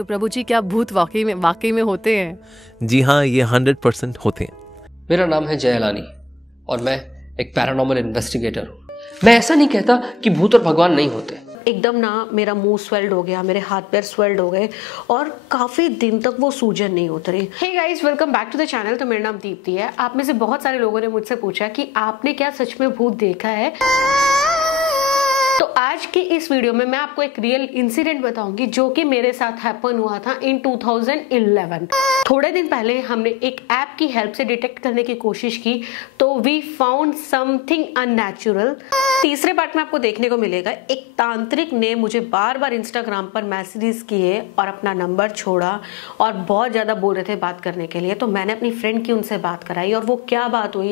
तो प्रभु जी, क्या भूत वाकई में होते हैं? जी हाँ, ये 100% होते हैं। मेरा नाम है जयलानी और मैं एक पैरानॉर्मल इन्वेस्टिगेटर हूँ। मैं ऐसा नहीं कहता कि भूत और भगवान नहीं होते। एकदम ना मेरा मुंह स्वेल्ड हो गया, मेरे हाथ पैर स्वेल्ड हो गए और काफ़ी दिन तक वो सूजन नहीं उतरी। Hey guys, welcome back to the channel. तो मेरा नाम दीप्ति है। आप में से बहुत सारे लोगों ने मुझसे पूछा कि आपने क्या सच में भूत देखा है। तो आज की इस वीडियो में मैं आपको एक रियल इंसिडेंट बताऊंगी जो कि मेरे साथ हैपन हुआ था इन 2011। थोड़े दिन पहले हमने एक ऐप की हेल्प से डिटेक्ट करने की कोशिश की तो वी फाउंड समथिंग अननेचुरल। तीसरे पार्ट में आपको देखने को मिलेगा एक तांत्रिक ने मुझे बार बार इंस्टाग्राम पर मैसेजेस किए और अपना नंबर छोड़ा और बहुत ज़्यादा बोल रहे थे बात करने के लिए। तो मैंने अपनी फ्रेंड की उनसे बात कराई और वो क्या बात हुई,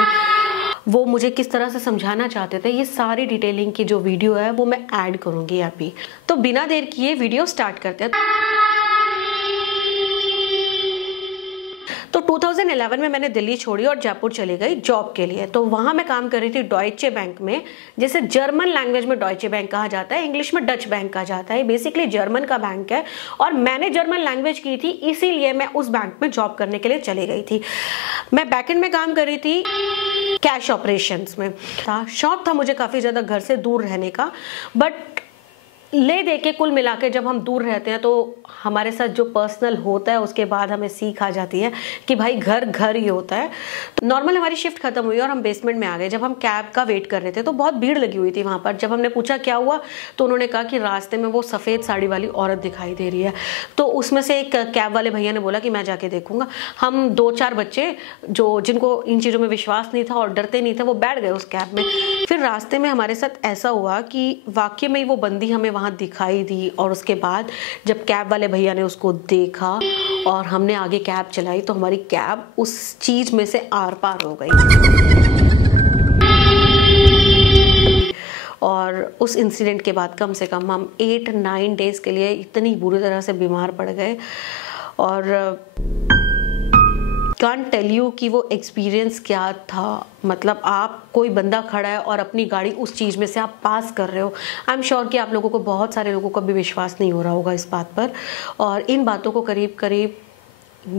वो मुझे किस तरह से समझाना चाहते थे, ये सारी डिटेलिंग की जो वीडियो है वो मैं ऐड करूंगी अभी। तो बिना देर किए वीडियो स्टार्ट करते हैं। तो 2011 में मैंने दिल्ली छोड़ी और जयपुर चली गई जॉब के लिए। तो वहां मैं काम कर रही थी डॉइचे बैंक में, जैसे जर्मन लैंग्वेज में डॉइचे बैंक कहा जाता है, इंग्लिश में डच बैंक कहा जाता है। बेसिकली जर्मन का बैंक है और मैंने जर्मन लैंग्वेज की थी, इसीलिए मैं उस बैंक में जॉब करने के लिए चली गई थी। मैं बैकएंड में काम कर रही थी, कैश ऑपरेशंस में था। शौक था मुझे काफ़ी ज़्यादा घर से दूर रहने का, बट ले दे के कुल मिला के जब हम दूर रहते हैं तो हमारे साथ जो पर्सनल होता है उसके बाद हमें सीख आ जाती है कि भाई घर घर ही होता है। नॉर्मल हमारी शिफ्ट खत्म हुई और हम बेसमेंट में आ गए। जब हम कैब का वेट कर रहे थे तो बहुत भीड़ लगी हुई थी वहाँ पर। जब हमने पूछा क्या हुआ तो उन्होंने कहा कि रास्ते में वो सफ़ेद साड़ी वाली औरत दिखाई दे रही है। तो उसमें से एक कैब वाले भैया ने बोला कि मैं जाके देखूंगा। हम 2-4 बच्चे जिनको इन चीज़ों में विश्वास नहीं था और डरते नहीं थे, वो बैठ गए उस कैब में। फिर रास्ते में हमारे साथ ऐसा हुआ कि वाकई में ही वो बंदी हमें वहाँ दिखाई दी और उसके बाद जब कैब वाले भैया ने उसको देखा और हमने आगे कैब चलाई तो हमारी कैब उस चीज में से आर पार हो गई। और उस इंसिडेंट के बाद कम से कम हम 8-9 डेज के लिए इतनी बुरी तरह से बीमार पड़ गए और कांट टेल यू कि वो एक्सपीरियंस क्या था। मतलब आप कोई बंदा खड़ा है और अपनी गाड़ी उस चीज़ में से आप पास कर रहे हो। आई एम श्योर कि आप लोगों को, बहुत सारे लोगों को भी विश्वास नहीं हो रहा होगा इस बात पर। और इन बातों को करीब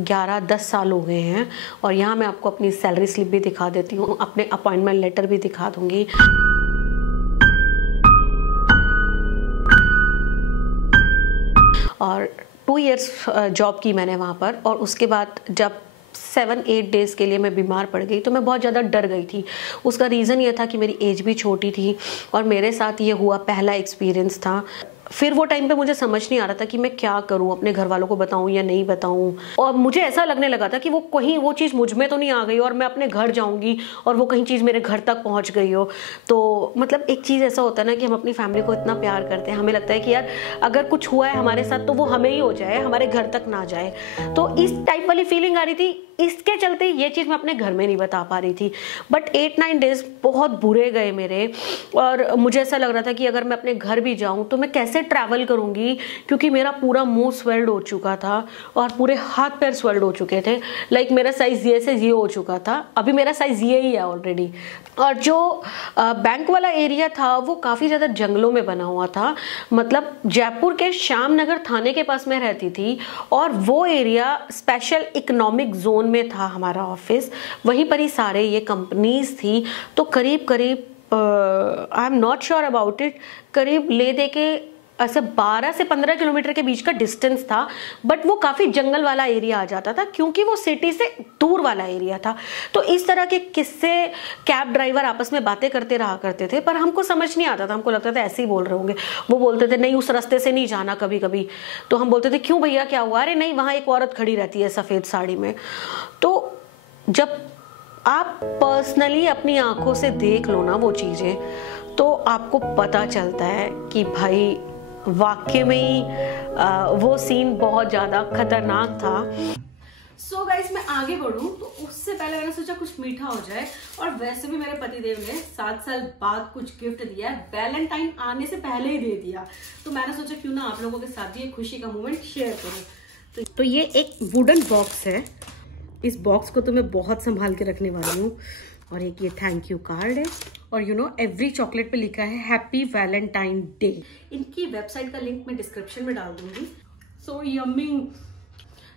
11-10 साल हो गए हैं। और यहाँ मैं आपको अपनी सैलरी स्लिप भी दिखा देती हूँ, अपने अपॉइंटमेंट लेटर भी दिखा दूँगी। और 2 ईयर्स जॉब की मैंने वहाँ पर। और उसके बाद जब 7-8 डेज़ के लिए मैं बीमार पड़ गई तो मैं बहुत ज़्यादा डर गई थी। उसका रीज़न ये था कि मेरी एज भी छोटी थी और मेरे साथ ये हुआ पहला एक्सपीरियंस था। फिर वो टाइम पे मुझे समझ नहीं आ रहा था कि मैं क्या करूं, अपने घर वालों को बताऊं या नहीं बताऊं। और मुझे ऐसा लगने लगा था कि वो चीज़ मुझ में तो नहीं आ गई और मैं अपने घर जाऊंगी और वो कहीं चीज़ मेरे घर तक पहुंच गई हो। तो मतलब एक चीज़ ऐसा होता है ना कि हम अपनी फैमिली को इतना प्यार करते हैं, हमें लगता है कि यार अगर कुछ हुआ है हमारे साथ तो वो हमें ही हो जाए, हमारे घर तक ना जाए। तो इस टाइप वाली फीलिंग आ रही थी। इसके चलते ये चीज़ मैं अपने घर में नहीं बता पा रही थी। बट 8-9 डेज बहुत बुरे गए मेरे। और मुझे ऐसा लग रहा था कि अगर मैं अपने घर भी जाऊं तो मैं कैसे ट्रैवल करूंगी, क्योंकि मेरा पूरा मुंह स्वेल्ड हो चुका था और पूरे हाथ पैर स्वेल्ड हो चुके थे। लाइक मेरा साइज ये से ये हो चुका था, अभी मेरा साइज ये ही है ऑलरेडी। और जो बैंक वाला एरिया था वो काफ़ी ज़्यादा जंगलों में बना हुआ था। मतलब जयपुर के श्याम नगर थाने के पास मैं रहती थी और वो एरिया स्पेशल इकोनॉमिक जोन में था हमारा ऑफिस। वहीं पर ही सारे ये कंपनीज थी। तो करीब I am not sure about it, करीब ले दे के ऐसे 12 से 15 किलोमीटर के बीच का डिस्टेंस था। बट वो काफ़ी जंगल वाला एरिया आ जाता था क्योंकि वो सिटी से दूर वाला एरिया था। तो इस तरह के किस्से कैब ड्राइवर आपस में बातें करते रहा करते थे, पर हमको समझ नहीं आता था। हमको लगता था ऐसे ही बोल रहे होंगे। वो बोलते थे नहीं उस रास्ते से नहीं जाना कभी कभी। तो हम बोलते थे क्यों भैया क्या हुआ? अरे नहीं वहाँ एक औरत खड़ी रहती है सफ़ेद साड़ी में। तो जब आप पर्सनली अपनी आंखों से देख लो ना वो चीज़ें तो आपको पता चलता है कि भाई वाकई में ही वो सीन बहुत ज़्यादा खतरनाक था। सो गाइस, मैं आगे बढ़ूं तो उससे पहले मैंने सोचा कुछ मीठा हो जाए। और वैसे भी मेरे पतिदेव ने 7 साल बाद कुछ गिफ्ट दिया है, वैलेंटाइन आने से पहले ही दे दिया। तो मैंने सोचा क्यों ना आप लोगों के साथ ये खुशी का मोमेंट शेयर करूं। तो ये एक वुडन बॉक्स है। इस बॉक्स को तो मैं बहुत संभाल के रखने वाली हूँ। और एक ये थैंक यू कार्ड है और एवरी चॉकलेट पे लिखा है हैप्पी वैलेंटाइन डे। इनकी वेबसाइट का लिंक मैं डिस्क्रिप्शन में डाल दूंगी। So yummy.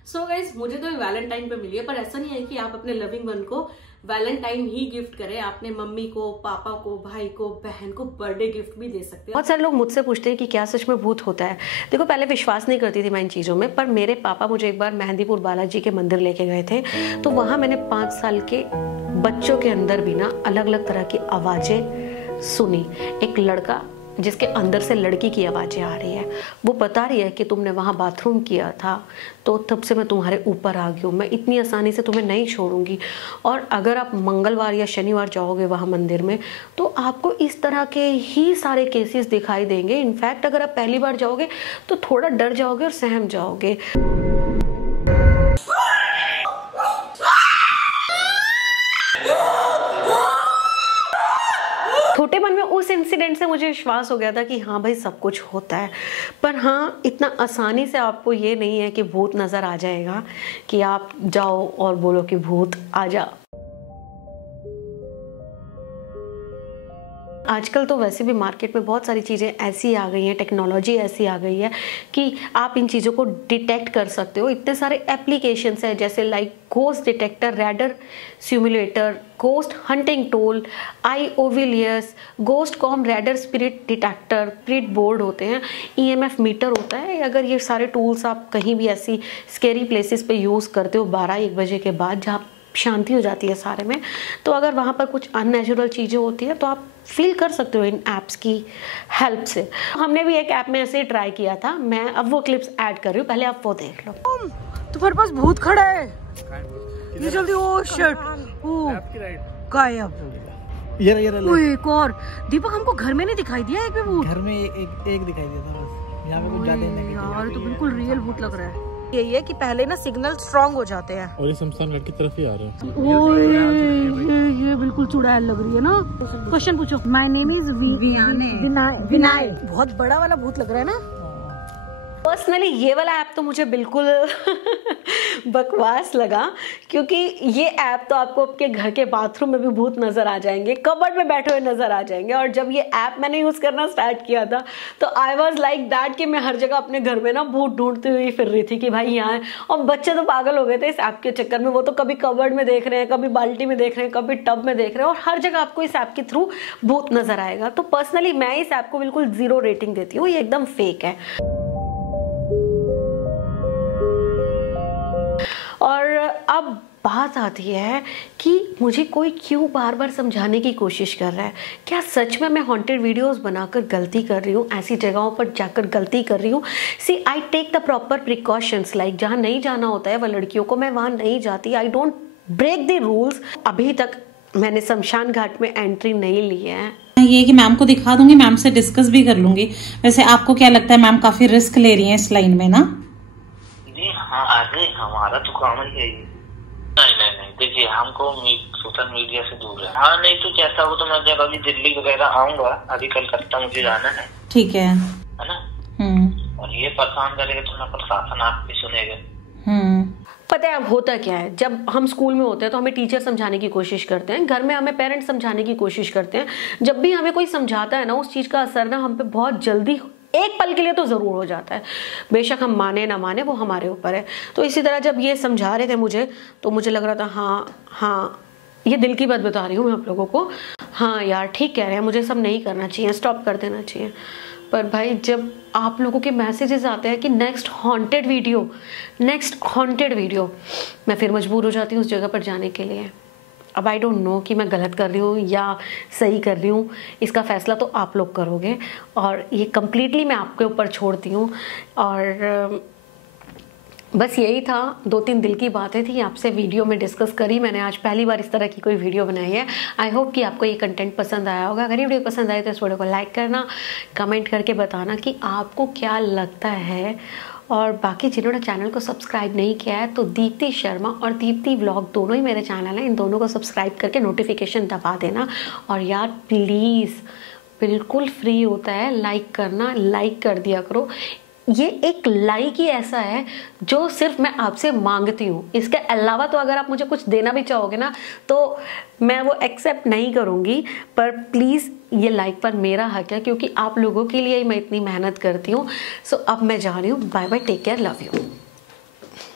सो गाइस, मुझे तो वैलेंटाइन पे मिली है, पर ऐसा नहीं है कि आप अपने लविंग वन को वैलेंटाइन ही गिफ्ट करें। आपने मम्मी को, पापा को, भाई को, बहन को बर्थडे गिफ्ट भी दे सकते हैं। बहुत सारे लोग मुझसे पूछते हैं कि क्या सच में भूत होता है। देखो, पहले विश्वास नहीं करती थी मैं इन चीज़ों में, पर मेरे पापा मुझे एक बार मेहंदीपुर बालाजी के मंदिर लेके गए थे, तो वहाँ मैंने 5 साल के बच्चों के अंदर भी ना अलग अलग तरह की आवाज़ें सुनी। एक लड़का जिसके अंदर से लड़की की आवाज़ें आ रही है, वो बता रही है कि तुमने वहाँ बाथरूम किया था तो तब से मैं तुम्हारे ऊपर आ गई हूँ, मैं इतनी आसानी से तुम्हें नहीं छोड़ूंगी। और अगर आप मंगलवार या शनिवार जाओगे वहाँ मंदिर में तो आपको इस तरह के ही सारे केसेस दिखाई देंगे। इनफैक्ट अगर आप पहली बार जाओगे तो थोड़ा डर जाओगे और सहम जाओगे। छोटेपन में उस इंसिडेंट से मुझे विश्वास हो गया था कि हाँ भाई, सब कुछ होता है। पर हाँ, इतना आसानी से आपको ये नहीं है कि भूत नज़र आ जाएगा कि आप जाओ और बोलो कि भूत आ जा। आजकल तो वैसे भी मार्केट में बहुत सारी चीज़ें ऐसी आ गई हैं, टेक्नोलॉजी ऐसी आ गई है कि आप इन चीज़ों को डिटेक्ट कर सकते हो। इतने सारे एप्लीकेशंस हैं, जैसे like ghost detector, radar simulator, ghost hunting tool, IOVLS, ghost com, radar spirit detector, pretty board होते हैं, EMF मीटर होता है। अगर ये सारे टूल्स आप कहीं भी ऐसी स्केरी प्लेसेस पे यूज़ करते हो 12-1 बजे के बाद, जहाँ शांति हो जाती है सारे में, तो अगर वहाँ पर कुछ अननेचुरल चीज़ें होती हैं तो आप फील कर सकते हो इन ऐप्स की हेल्प से। हमने भी एक ऐप में ऐसे ही ट्राई किया था। मैं अब वो क्लिप्स ऐड कर रही हूँ, पहले आप वो देख लो। तुम्हारे पास भूत खड़ा है, ये जल्दी। ओ शिट, गायब। ये एक और। दीपक, हमको घर में नहीं दिखाई दिया एक भी भूत? घर में एक दिखाई दिया था बस, यहाँ पे कुछ ज्यादा नहीं। यार तो बिल्कुल रियल भूत लग रहा है। यही है कि पहले ना सिग्नल स्ट्रांग हो जाते हैं। और ये शमशान घाट की तरफ ही आ रहा है। ओए, ये बिल्कुल चुड़ैल लग रही है ना। क्वेश्चन पूछो। माय नेम इज विनय। बहुत बड़ा वाला भूत लग रहा है ना। पर्सनली ये वाला ऐप तो मुझे बिल्कुल बकवास लगा, क्योंकि ये ऐप तो आपको आपके घर के बाथरूम में भी भूत नजर आ जाएंगे, कबर्ड में बैठे हुए नजर आ जाएंगे। और जब ये ऐप मैंने यूज करना स्टार्ट किया था तो आई वाज लाइक दैट कि मैं हर जगह अपने घर में ना भूत ढूंढती हुई फिर रही थी कि भाई यहाँ है। और बच्चे तो पागल हो गए थे इस ऐप के चक्कर में, वो तो कभी कबर्ड में देख रहे हैं, कभी बाल्टी में देख रहे हैं, कभी टब में देख रहे हैं, और हर जगह आपको इस ऐप के थ्रू भूत नजर आएगा। तो पर्सनली मैं इस ऐप को बिल्कुल 0 रेटिंग देती हूँ, ये एकदम फेक है। और अब बात आती है कि मुझे कोई क्यों बार बार समझाने की कोशिश कर रहा है। क्या सच में मैं हॉन्टेड वीडियोस बनाकर गलती कर रही हूँ, ऐसी जगहों पर जाकर गलती कर रही हूँ? See, I take the proper precautions. Like जहाँ नहीं जाना होता है वह लड़कियों को, मैं वहाँ नहीं जाती। I don't break the rules. अभी तक मैंने शमशान घाट में एंट्री नहीं ली है। ये कि मैम को दिखा दूंगी, मैम से डिस्कस भी कर लूंगी। वैसे आपको क्या लगता है, मैम काफी रिस्क ले रही हैं इस लाइन में ना? हाँ, अरे हमारा तो काम ही है। नहीं, देखिए हमको सोशल मीडिया से दूर है। हाँ, नहीं तो जैसा हो तो मैं जब अभी दिल्ली वगैरह आऊंगा, अभी कलकत्ता मुझे जाना है। ठीक है ना। और ये परेशान करेगा तो ना प्रशासन आपकी सुनेगा। पता है अब होता क्या है, जब हम स्कूल में होते हैं तो हमें टीचर समझाने की कोशिश करते हैं, घर में हमें पेरेंट्स समझाने की कोशिश करते हैं। जब भी हमें कोई समझाता है ना, उस चीज़ का असर ना हम पे बहुत जल्दी एक पल के लिए तो ज़रूर हो जाता है, बेशक हम माने ना माने, वो हमारे ऊपर है। तो इसी तरह जब ये समझा रहे थे मुझे, तो मुझे लग रहा था हाँ ये दिल की बात बता रही हूँ मैं आप लोगों को। हाँ यार, ठीक कह रहे हैं, मुझे सब नहीं करना चाहिए, स्टॉप कर देना चाहिए। पर भाई जब आप लोगों के मैसेजेस आते हैं कि नेक्स्ट हॉन्टेड वीडियो, मैं फिर मजबूर हो जाती हूँ उस जगह पर जाने के लिए। अब आई डोंट नो कि मैं गलत कर रही हूँ या सही कर रही हूँ, इसका फैसला तो आप लोग करोगे, और ये कम्प्लीटली मैं आपके ऊपर छोड़ती हूँ। और बस यही था, 2-3 दिल की बातें थी, आपसे वीडियो में डिस्कस करी मैंने। आज पहली बार इस तरह की कोई वीडियो बनाई है। आई होप कि आपको ये कंटेंट पसंद आया होगा। अगर ये वीडियो पसंद आए तो इस वीडियो को लाइक करना, कमेंट करके बताना कि आपको क्या लगता है। और बाकी जिन्होंने चैनल को सब्सक्राइब नहीं किया है तो दीप्ति शर्मा और दीप्ति व्लॉग दोनों ही मेरे चैनल हैं, इन दोनों को सब्सक्राइब करके नोटिफिकेशन दबा देना। और यार प्लीज़, बिल्कुल फ्री होता है लाइक करना, लाइक कर दिया करो। ये एक लाइक ही ऐसा है जो सिर्फ मैं आपसे मांगती हूँ। इसके अलावा तो अगर आप मुझे कुछ देना भी चाहोगे ना तो मैं वो एक्सेप्ट नहीं करूँगी, पर प्लीज़ ये लाइक पर मेरा हक है, क्योंकि आप लोगों के लिए ही मैं इतनी मेहनत करती हूँ। सो अब मैं जा रही हूँ। Bye bye, take care, love you.